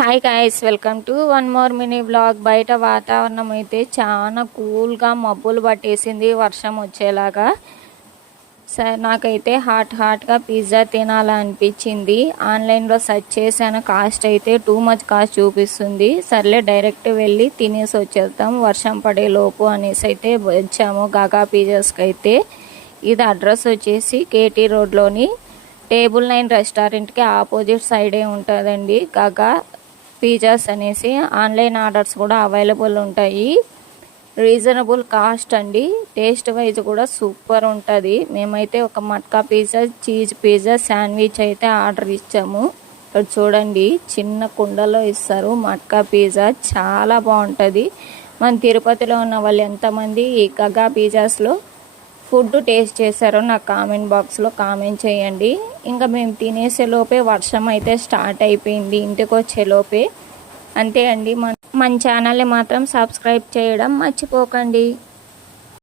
Hi guys, welcome to one more mini blog. బయట వాతావరణం అయితే చాలా కూల్గా మబ్బులు పట్టేసింది, వర్షం వచ్చేలాగా. సరే, నాకైతే హాట్గా పిజ్జా తినాలనిపించింది. ఆన్లైన్లో సెర్చ్ చేశాను, కాస్ట్ అయితే టూ మచ్ కాస్ట్ చూపిస్తుంది. సర్లే డైరెక్ట్ వెళ్ళి తినేసి వచ్చేద్దాం వర్షం పడే లోపు అనేసి అయితే వచ్చాము గాగా పిజ్జాస్కి. అయితే ఇది అడ్రస్ వచ్చేసి కేటీ రోడ్లోని టేబుల్ 9 రెస్టారెంట్కి ఆపోజిట్ సైడే ఉంటుందండి గాగా పిజ్జాస్ అనేసి. ఆన్లైన్ ఆర్డర్స్ కూడా అవైలబుల్ ఉంటాయి. రీజనబుల్ కాస్ట్ అండి. టేస్ట్ వైజ్ కూడా సూపర్ ఉంటుంది. మేమైతే ఒక matka pizza, cheese pizza, sandwich అయితే ఆర్డర్ ఇచ్చాము. ఇక్కడ చూడండి, చిన్న కుండలో ఇస్తారు మట్కా పిజ్జా, చాలా బాగుంటుంది. మన తిరుపతిలో ఉన్న వాళ్ళు ఎంతమంది ఈ గగా పిజ్జాస్లో ఫుడ్ టేస్ట్ చేశారో నాకు కామెంట్ బాక్స్లో కామెంట్ చేయండి. ఇంకా మేము తినేసే లోపే వర్షం అయితే స్టార్ట్ అయిపోయింది, ఇంటికి వచ్చే లోపే. అంతే అండి. మన ఛానల్ని మాత్రం సబ్స్క్రైబ్ చేయడం మర్చిపోకండి.